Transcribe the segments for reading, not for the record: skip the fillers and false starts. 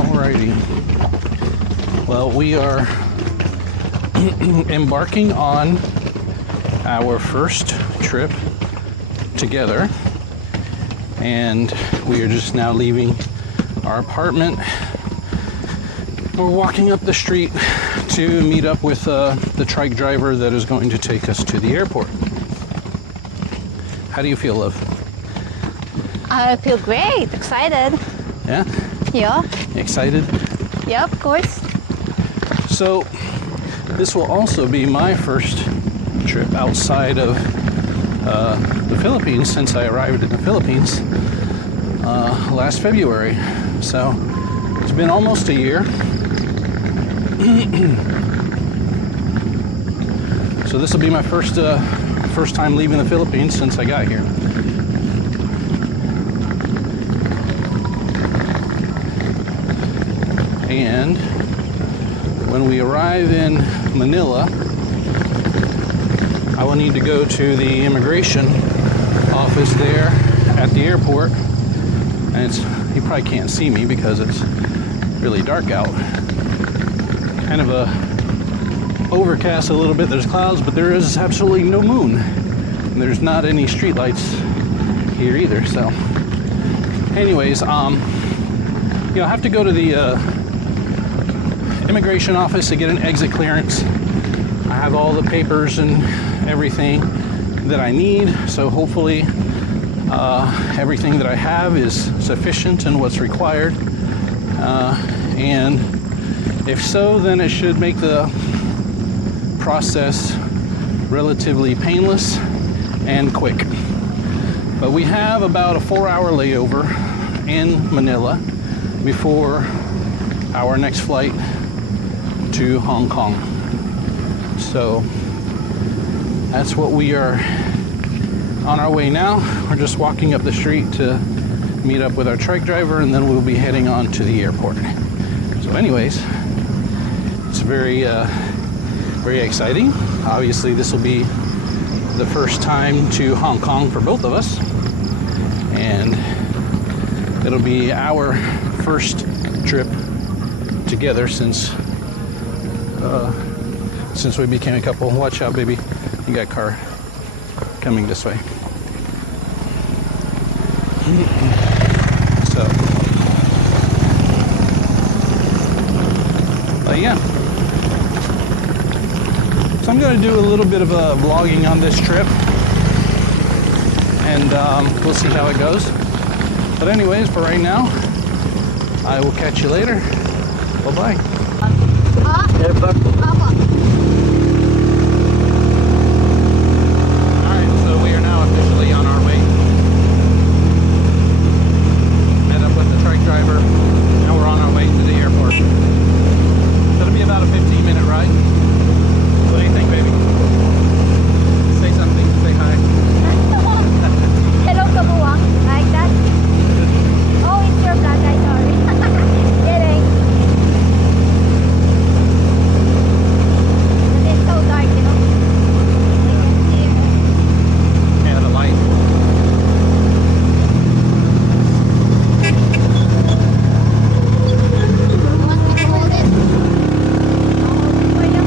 Alrighty. Well, we are embarking on our first trip together, and we are just now leaving our apartment. We're walking up the street to meet up with the trike driver that is going to take us to the airport. How do you feel, love? I feel great, excited. Yeah? Yeah. Excited? Yeah, of course. So, this will also be my first trip outside of the Philippines since I arrived in the Philippines last February. So, it's been almost a year. So this will be my first time leaving the Philippines since I got here. And when we arrive in Manila, I will need to go to the immigration office there at the airport. And you probably can't see me because it's really dark out. Kind of overcast a little bit. There's clouds, but there is absolutely no moon. And there's not any street lights here either. So, anyways, I have to go to the immigration office to get an exit clearance. I have all the papers and everything that I need. So hopefully, everything that I have is sufficient and what's required. And if so, then it should make the process relatively painless and quick. But we have about a 4-hour layover in Manila before our next flight to Hong Kong. So that's what we are on our way now. We're just walking up the street to meet up with our trike driver, and then we'll be heading on to the airport. So anyways, it's very exciting. Obviously, this will be the first time to Hong Kong for both of us, and it'll be our first trip together since we became a couple. Watch out, baby. You got a car coming this way. So, but yeah. So I'm going to do a little bit of vlogging on this trip, and we'll see how it goes. But anyways, for right now, I will catch you later. Bye-bye. Alright, so we are now officially on our way. Met up with the trike driver. Now we're on our way to the airport. It'll be about a 15-minute ride. What do you think, baby? Say something. Say hi. Hello, Kabuwang. Like that? Oh, it's your black eye, sorry. Kidding. It's so dark, you know. I can see it. Yeah, the light. You want me to hold it? I'll hold it for you.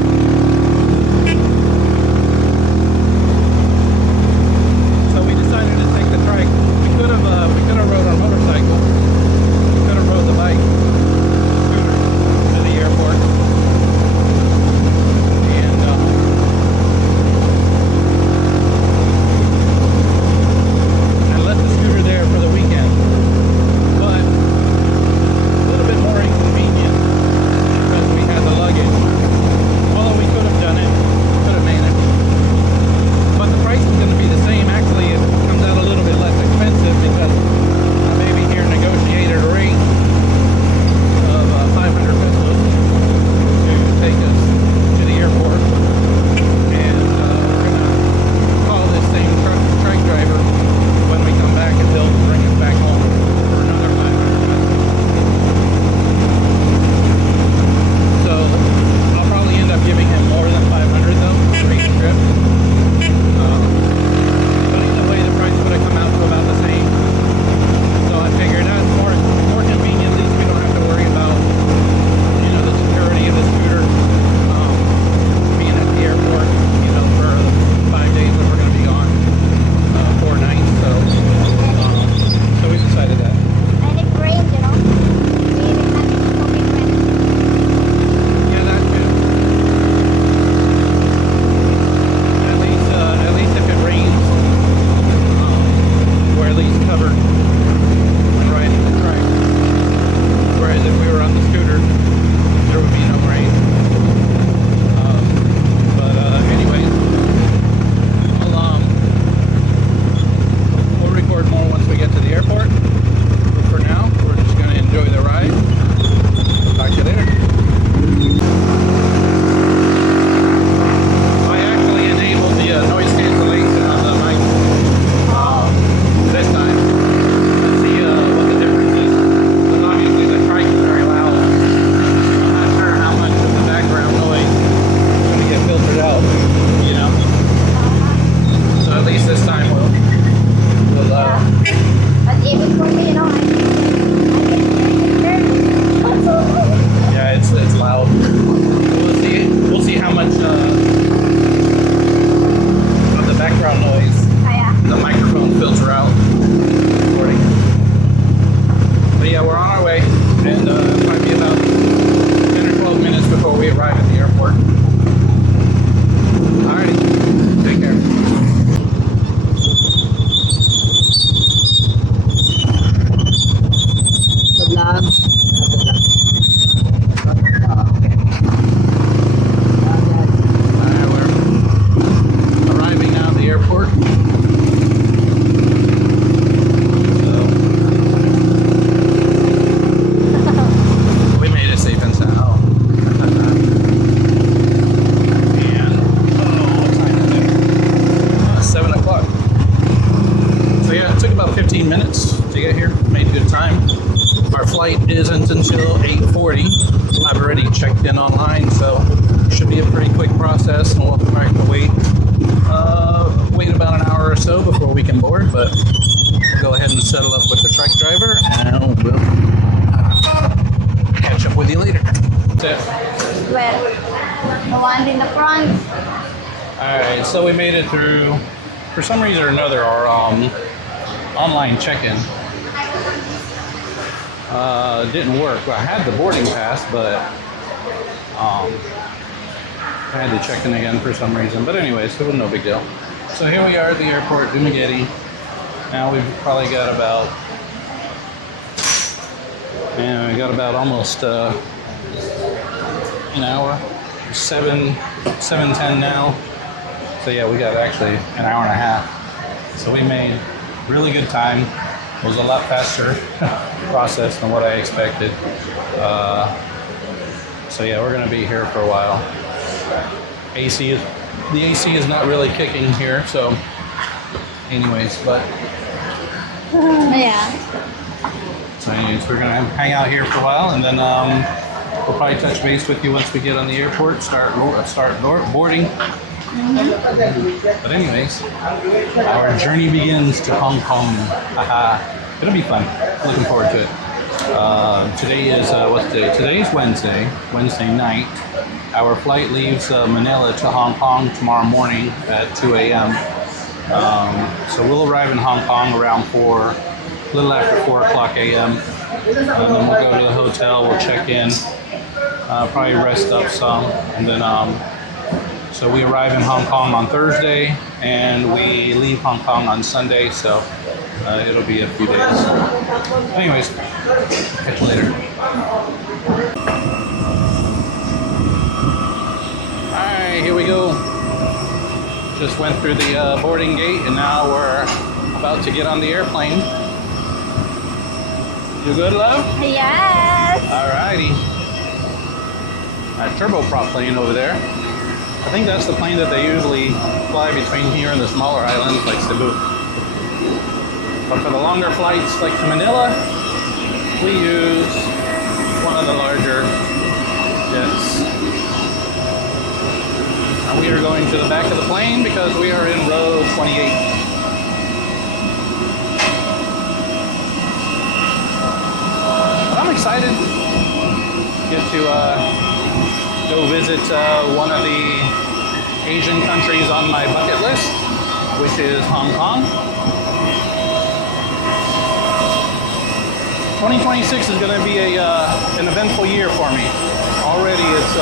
and probably be about 10 or 12 minutes before we arrive at the airport. Alrighty, take care. Alright, we're arriving now at the airport. We made it safe and sound. And, what time is it? 7 o'clock. So yeah, it took about 15 minutes to get here. Made good time. Our flight isn't until 8:40. I've already checked in online, so it should be a pretty quick process, and we'll have to wait about an hour or so before we can board, but we'll go ahead and settle up with the truck driver, and we'll catch up with you later. That's it. Well, the one in the front. Alright, so we made it through, for some reason or another, our online check-in didn't work. Well, I had the boarding pass, but I had to check in again for some reason. But anyways, it was no big deal. So here we are at the airport, Dumaguete. Now we've probably got about, almost an hour, 7:10 now. So yeah, we got actually an hour and a half. So we made really good time. It was a lot faster process than what I expected. So yeah, we're gonna be here for a while. The AC is not really kicking here, so anyways, but Yeah. so anyways, we're gonna hang out here for a while, and then we'll probably touch base with you once we get on the airport, start boarding. But anyways, our journey begins to Hong Kong. Haha. It'll be fun. Looking forward to it. Today is what's the day? Today's Wednesday night. Our flight leaves Manila to Hong Kong tomorrow morning at 2 a.m. So we'll arrive in Hong Kong around a little after 4 o'clock a.m. Then we'll go to the hotel, we'll check in, probably rest up some, and then so we arrive in Hong Kong on Thursday, and we leave Hong Kong on Sunday, so it'll be a few days. Anyways, catch you later. Alright, here we go. Just went through the boarding gate, and now we're about to get on the airplane. You good, love? Yes. Alrighty. That turboprop plane over there. I think that's the plane that they usually fly between here and the smaller islands like Cebu. But for the longer flights like to Manila, we use one of the larger jets. And we are going to the back of the plane because we are in row 28. But I'm excited to get to go visit one of the Asian countries on my bucket list, which is Hong Kong. 2026 is going to be an eventful year for me. Already it's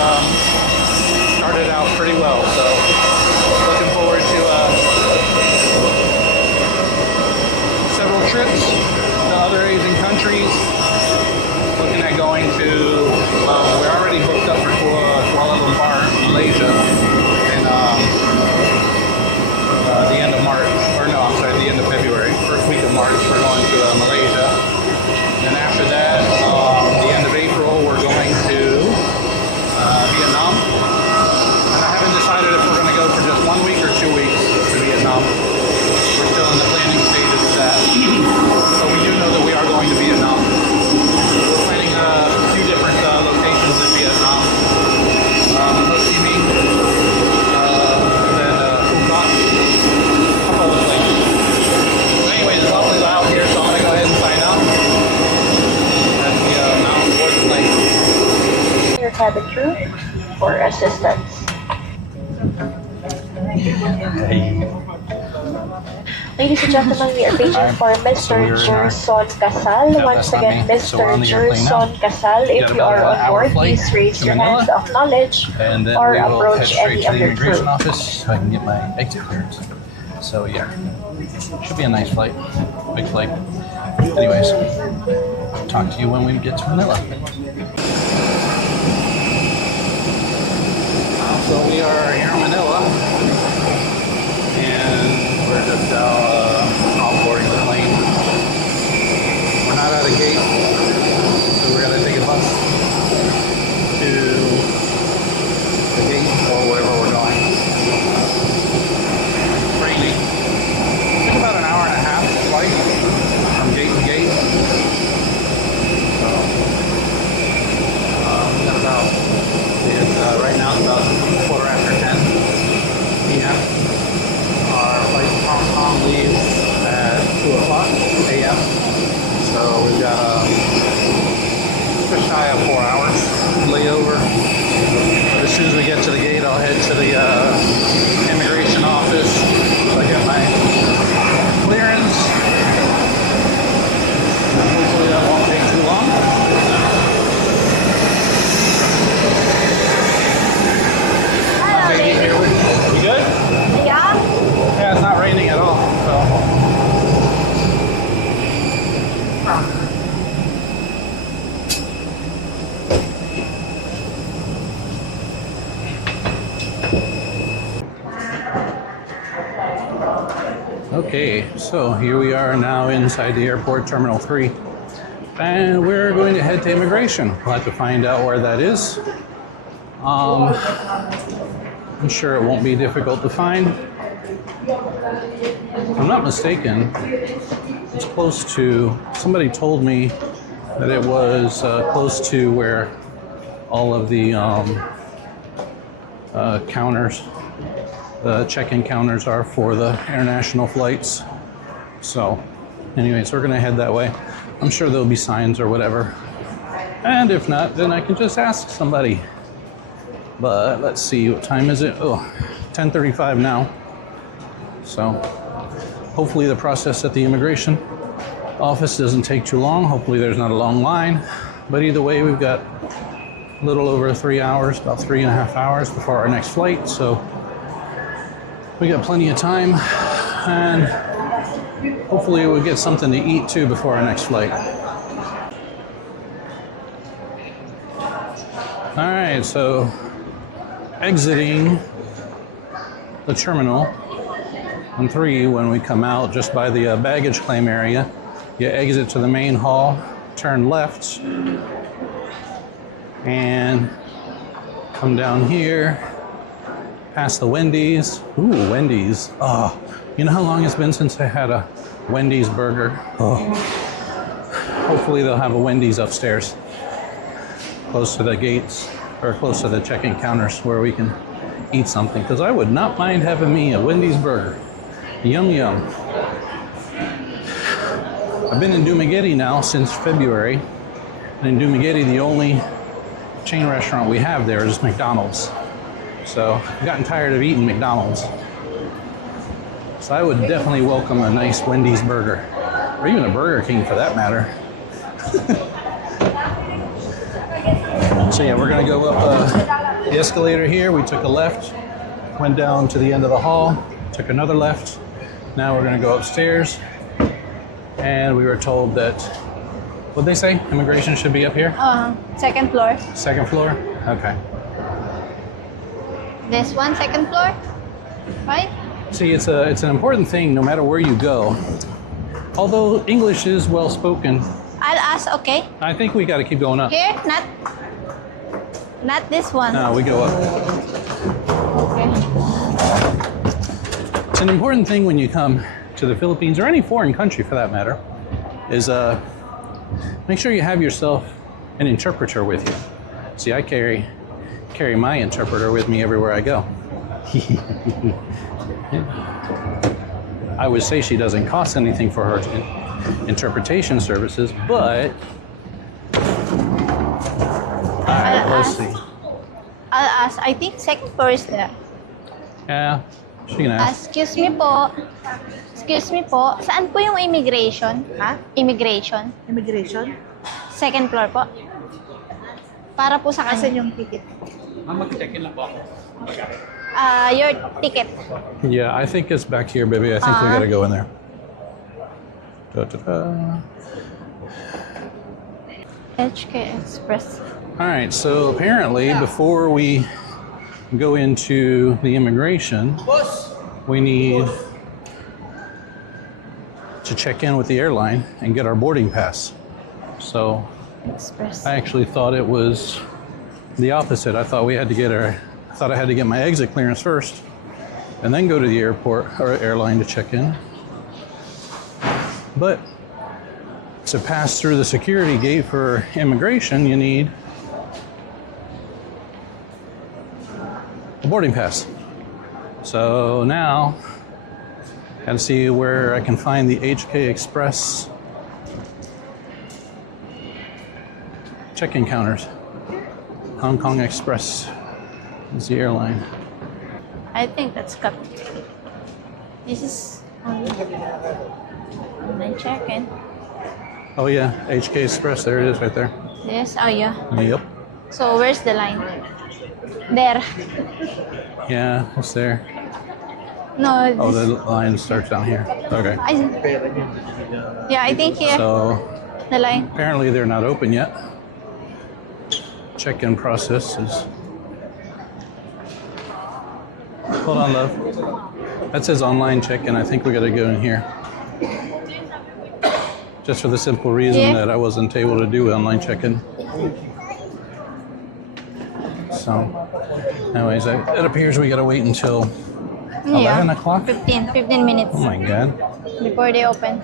started out pretty well, so looking forward to several trips to other Asian countries. Looking at going to, we're already booked up for Kuala Lumpur, Malaysia, in the end of March, the end of February, first week of March, we're going to Malaysia. And after that, the end of April, we're going to Vietnam. And I haven't decided if we're going to go for just 1 week or 2 weeks to Vietnam. We're still in the planning stages of that. So we do know that we are going to Vietnam. We're planning a few different locations in Vietnam. Ho Chi Minh, and then Phu Quoc, a couple of places. But anyways, it's awfully loud here, so I'm going to go ahead and sign out. Your cabin crew for assistance. Ladies and gentlemen, we are waiting for Mr. Gerson Casal. Once again, Mr. Gerson Casal, if you are on board, please raise your hand to acknowledge or approach any of your crew. Office so I can get my exit clearance. So yeah, should be a nice flight, big flight. Anyways, talk to you when we get to Manila. So we are here in Manila, and we're just offboarding the plane. We're not at a gate, so we're gonna take a bus to the gate or wherever we're going. It's raining. It's about an hour and a half flight from gate to gate. So we got about. Right now it's about 10:15 p.m. Our flight to Hong Kong leaves at 2 o'clock a.m. So we've got just shy of 4 hours layover. But as soon as we get to the gate, I'll head to the immigration office. So I get my clearance. Hopefully that won't take too long. You good? Yeah? Yeah, it's not raining at all, so. Okay, so here we are now inside the airport, Terminal 3. And we're going to head to immigration. We'll have to find out where that is. I'm sure it won't be difficult to find. If I'm not mistaken, it's close to, somebody told me that it was close to where all of the counters, the check-in counters are for the international flights. So anyways, we're gonna head that way. I'm sure there'll be signs or whatever. And if not, then I can just ask somebody. But let's see, what time is it? Oh, 10:35 now. So hopefully the process at the immigration office doesn't take too long. Hopefully there's not a long line. But either way, we've got a little over 3 hours, about 3.5 hours before our next flight. So we got plenty of time. And hopefully we'll get something to eat too before our next flight. All right, so exiting the terminal on 3 when we come out just by the baggage claim area. You exit to the main hall, turn left, and come down here, past the Wendy's. Ooh, Wendy's. Oh, you know how long it's been since I had a Wendy's burger? Oh. Hopefully they'll have a Wendy's upstairs, close to the gates, or close to the check-in counters where we can eat something, because I would not mind having me a Wendy's burger. Yum, yum. I've been in Dumaguete now since February, and in Dumaguete, the only chain restaurant we have there is McDonald's. So I've gotten tired of eating McDonald's. So I would definitely welcome a nice Wendy's burger, or even a Burger King for that matter. So yeah, we're gonna go up the escalator here. We took a left, went down to the end of the hall, took another left. Now we're gonna go upstairs, and we were told that, what'd they say? Immigration should be up here? Second floor. Second floor? Okay. This one, second floor, right? See, it's an important thing no matter where you go. Although English is well spoken, I'll ask, okay? I think we gotta keep going up. Here, not this one. No, we go up. Okay. It's an important thing when you come to the Philippines, or any foreign country for that matter, is make sure you have yourself an interpreter with you. See, I carry my interpreter with me everywhere I go. I would say she doesn't cost anything for her interpretation services, but let's see. I'll ask. I think second floor is there. Yeah, She can ask. Excuse me po. Excuse me po. Saan po yung immigration? Ha? Immigration. Immigration? Second floor po. Para po sa Asan kanya. yung ticket? Mag-check-in lang po ako. Your ticket. Yeah, I think it's back here, baby. I think we gotta go in there. Da-da-da. HK Express. All right, so apparently before we go into the immigration, we need to check in with the airline and get our boarding pass. So Express. I actually thought it was the opposite. I thought I had to get my exit clearance first and then go to the airport or airline to check in. But to pass through the security gate for immigration, you need a boarding pass. So now, gotta see where I can find the HK Express check-in counters. Hong Kong Express is the airline. I think that's cut. This is online check-in. Oh yeah, HK Express, there it is right there. Yes, oh yeah. Yep. So where's the line? There. Yeah, it's there. No. Oh, This, the line starts down here. Okay. yeah, I think here. So The line. apparently they're not open yet. Check-in process is... Hold on, love. That says online check-in. I think we gotta go in here. Just for the simple reason that I wasn't able to do online check-in. So, anyways, it appears we gotta wait until 11 o'clock. 15 minutes Oh my God. before they open.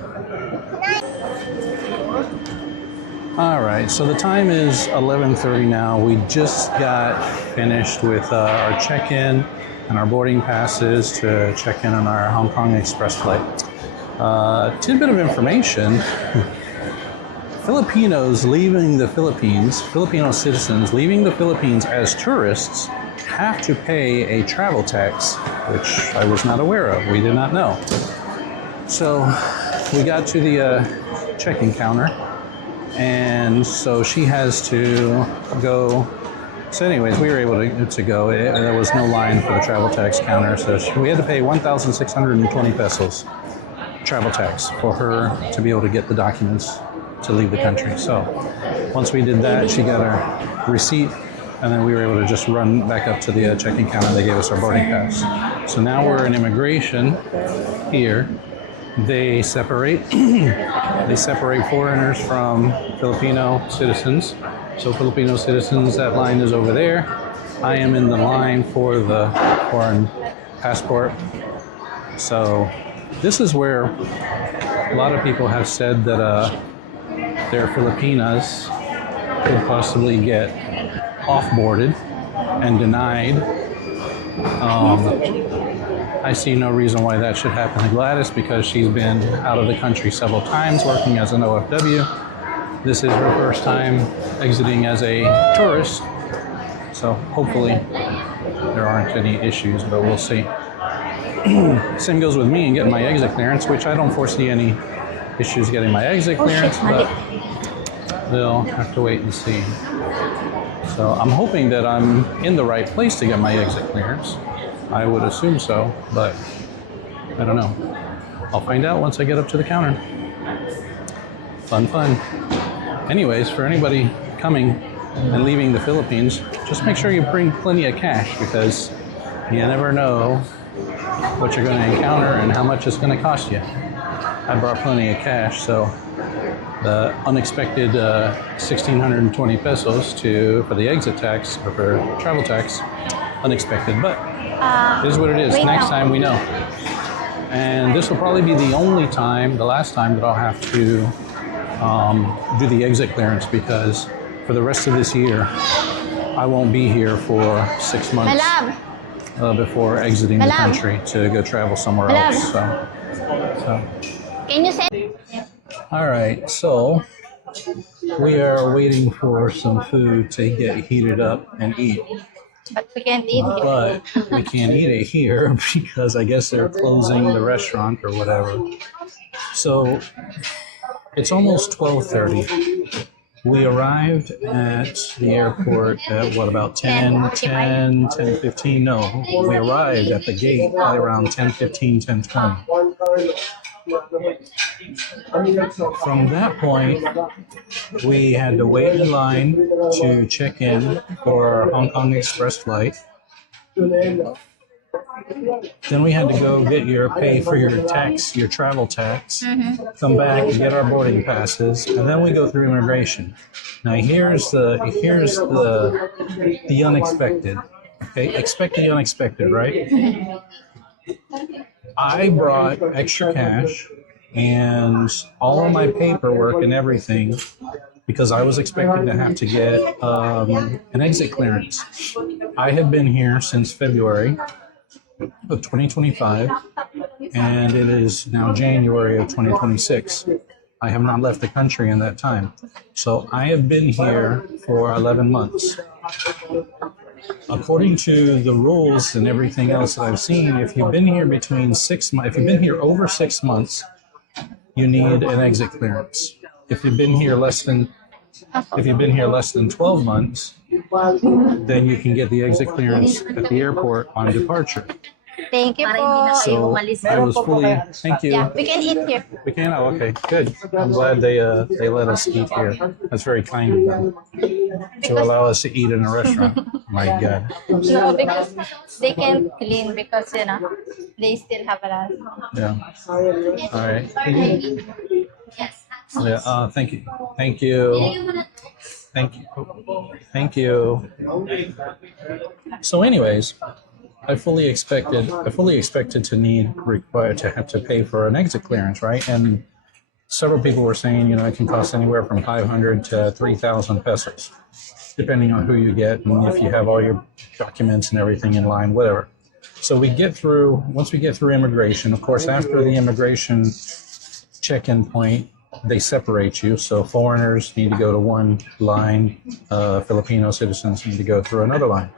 All right, so the time is 11:30 now. We just got finished with our check-in and our boarding passes to check in on our Hong Kong Express flight. Tidbit of information. Filipinos leaving the Philippines, Filipino citizens leaving the Philippines as tourists have to pay a travel tax, which I was not aware of. We did not know. So we got to the check-in counter, and so she has to go. So anyways, we were able to go. There was no line for the travel tax counter, so we had to pay 1,620 pesos travel tax for her to be able to get the documents to leave the country. So once we did that, she got our receipt, and then we were able to just run back up to the check-in counter. They gave us our boarding pass. So now we're in immigration here. They separate foreigners from Filipino citizens. So Filipino citizens, that line is over there. I am in the line for the foreign passport. So this is where a lot of people have said that their Filipinas could possibly get off-boarded and denied. I see no reason why that should happen to Gladys because she's been out of the country several times working as an OFW. This is her first time exiting as a tourist, so hopefully there aren't any issues, but we'll see. Same goes with me and getting my exit clearance, which I don't foresee any issues getting my exit clearance, but we'll have to wait and see. So I'm hoping that I'm in the right place to get my exit clearance. I would assume so, but I don't know. I'll find out once I get up to the counter. Fun. Anyways, for anybody coming and leaving the Philippines, just make sure you bring plenty of cash because you never know what you're going to encounter and how much it's going to cost you. I brought plenty of cash, so the unexpected 1,620 pesos for the exit tax or for travel tax, unexpected, but it is what it is. Next time we know. And this will probably be the last time that I'll have to do the exit clearance because for the rest of this year, I won't be here for 6 months before exiting the country to go travel somewhere else. So. Can you say? All right, so we are waiting for some food to get heated up and eat. But we can't eat here. but we can't eat it here because I guess they're closing the restaurant or whatever. So it's almost 12:30. We arrived at the airport at what, about 10:15? No, we arrived at the gate at around 10:15, 10:20. From that point, we had to wait in line to check in for our Hong Kong Express flight. Then we had to go pay for your tax, your travel tax, come back and get our boarding passes, and then we go through immigration. Now here's the unexpected. Okay, expect the unexpected, right? I brought extra cash and all of my paperwork and everything because I was expecting to have to get an exit clearance. I had been here since February of 2025, and it is now January of 2026. I have not left the country in that time. So I have been here for 11 months. According to the rules and everything else that I've seen, if you've been here between 6 months, if you've been here over 6 months, you need an exit clearance. If you've been here less than 12 months, then you can get the exit clearance at the airport on departure. Thank you po. So I was fully, thank you. Yeah, we can eat here. We can? Oh, okay, good. I'm glad they let us eat here. That's very kind of them to allow us to eat in a restaurant. My God. No, because they can't clean because, they still have a lot. Yeah. All right. Yeah. Thank you. Thank you. Thank you. Thank you. So, anyways, I fully expected to have to pay for an exit clearance, right? And several people were saying, it can cost anywhere from 500 to 3,000 pesos, depending on who you get and if you have all your documents and everything in line, whatever. So once we get through immigration, of course, after the immigration check-in point, they separate you. So foreigners need to go to one line, Filipino citizens need to go through another line.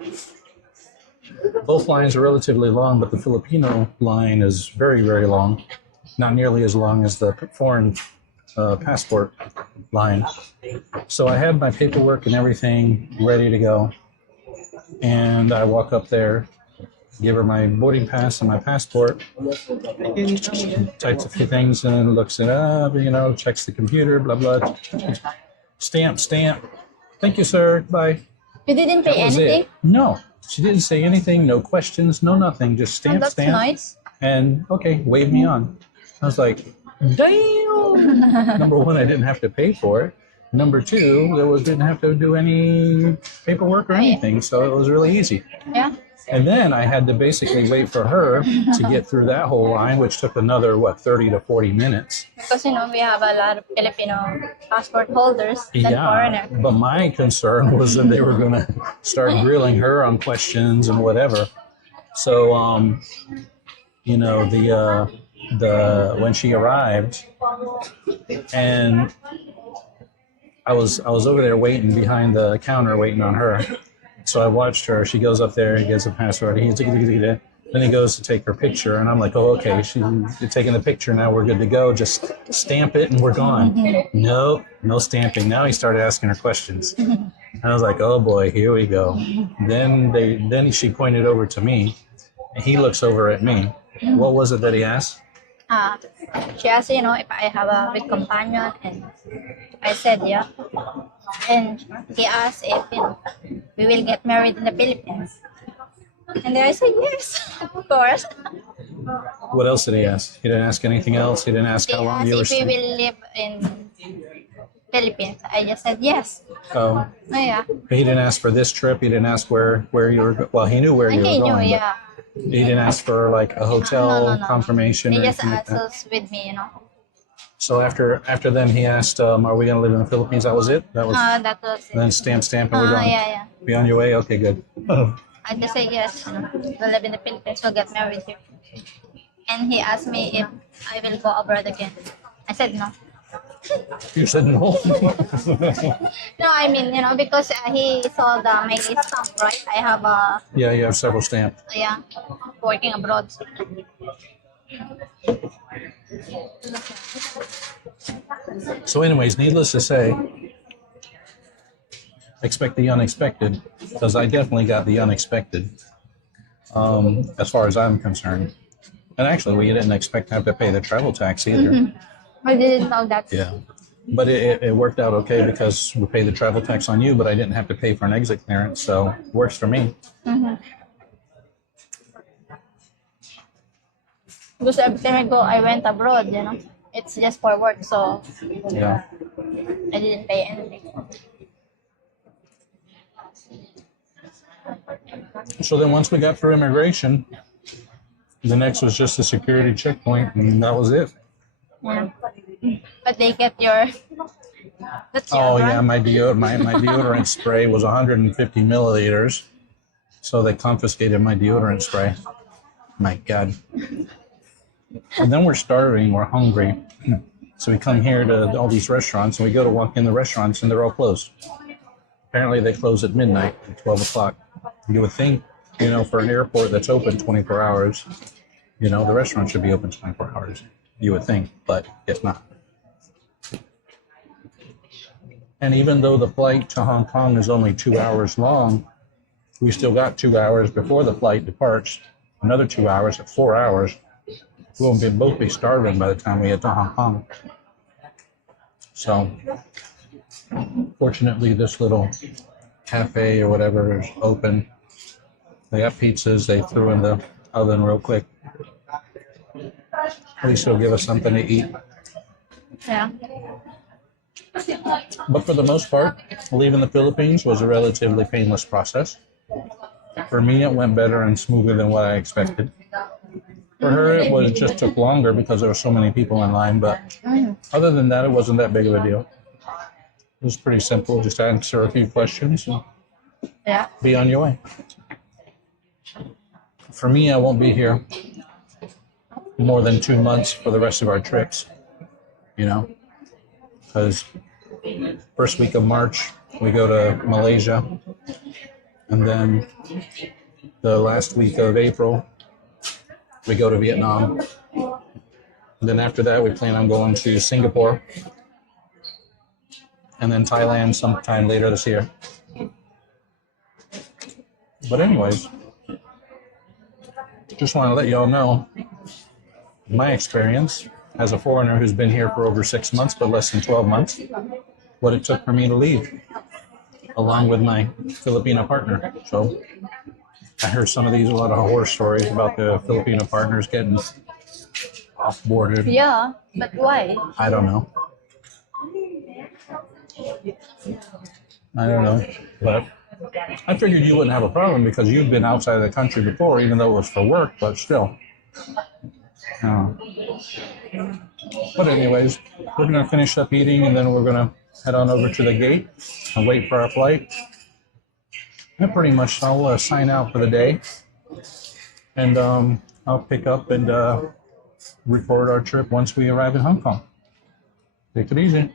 Both lines are relatively long, but the Filipino line is very, very long. Not nearly as long as the foreign passport line. So I had my paperwork and everything ready to go. And I walk up there, give her my boarding pass and my passport, types a few things and looks it up, checks the computer, blah, blah. Stamp. Thank you, sir. Bye. You didn't pay anything? No. She didn't say anything, no questions, no nothing, just stamp. That's nice. And okay, wave me on. I was like, damn! Number one, I didn't have to pay for it. Number two, didn't have to do any paperwork or anything, so it was really easy. Yeah. And then I had to basically wait for her to get through that whole line, which took another, 30 to 40 minutes. Because, we have a lot of Filipino passport holders than foreigner. But my concern was that they were going to start grilling her on questions and whatever. So, when she arrived, and I was over there waiting behind the counter, waiting on her. So I watched her. She goes up there, he gets a passport. Then he goes to take her picture, and I'm like, oh, okay, she's taking the picture. Now we're good to go. Just stamp it, and we're gone. No stamping. Now he started asking her questions. I was like, oh boy, here we go. Then she pointed over to me, and he looks over at me. What was it that he asked? She asked, if I have a big companion, and I said, yeah. And he asked if we will get married in the Philippines. And then I said, yes, of course. What else did he ask? He didn't ask anything else? He didn't ask how long you were staying? staying? If we will live in Philippines. I just said yes. Oh. Yeah. But he didn't ask for this trip? He didn't ask where you were well, he knew where you were going. He knew, yeah. He didn't ask for a hotel No. confirmation He or just anything asked like that? us with me, So after then he asked, are we going to live in the Philippines? That was it? That was it. Then stamp and we're done. Yeah. Be on your way? Okay, good. I just said yes. We'll live in the Philippines. We'll get married here. And he asked me if I will go abroad again. I said no. You said no. No, I mean, because he saw my stamp, right? I have Yeah, you have several stamps. yeah, working abroad. So anyways, needless to say, expect the unexpected, because I definitely got the unexpected, as far as I'm concerned. And actually, we didn't expect to have to pay the travel tax either. I didn't know that. Yeah. But it worked out okay because we paid the travel tax on you, but I didn't have to pay for an exit clearance, so it works for me. Because every time I went abroad, it's just for work, so Yeah. I didn't pay anything. So then once we got through immigration, the next was just a security checkpoint, and that was it. Yeah. But they get that's Oh your yeah, brand? my deodorant spray was 150 milliliters, so they confiscated my deodorant spray. My God. And then we're starving, we're hungry, so we come here to all these restaurants, and we go to walk in the restaurants, and they're all closed. Apparently, they close at midnight, at 12 o'clock. You would think, for an airport that's open 24 hours, the restaurant should be open 24 hours. You would think, but it's not. And even though the flight to Hong Kong is only 2 hours long, we still got 2 hours before the flight departs, another 2 hours at 4 hours. We'll both be starving by the time we get to Hong Kong. So, fortunately, this little cafe or whatever is open. They got pizzas they threw in the oven real quick. At least they'll give us something to eat. Yeah. But for the most part, leaving the Philippines was a relatively painless process. For me, it went better and smoother than what I expected. For her, it just took longer because there were so many people in line. But other than that, it wasn't that big of a deal. It was pretty simple. Just answer a few questions and Yeah. be on your way. For me, I won't be here more than 2 months for the rest of our trips, because first week of March, we go to Malaysia, and then the last week of April, we go to Vietnam. And then after that, we plan on going to Singapore, and then Thailand sometime later this year. But anyways, just want to let y'all know my experience as a foreigner who's been here for over 6 months, but less than 12 months, what it took for me to leave, along with my Filipino partner. So I heard a lot of horror stories about the Filipino partners getting off-boarded. Yeah, but why? I don't know. But I figured you wouldn't have a problem because you've been outside of the country before, even though it was for work, but still. But anyways, we're going to finish up eating, and then we're going to head on over to the gate and wait for our flight. And pretty much I'll sign out for the day, and I'll pick up and record our trip once we arrive in Hong Kong. Take it easy.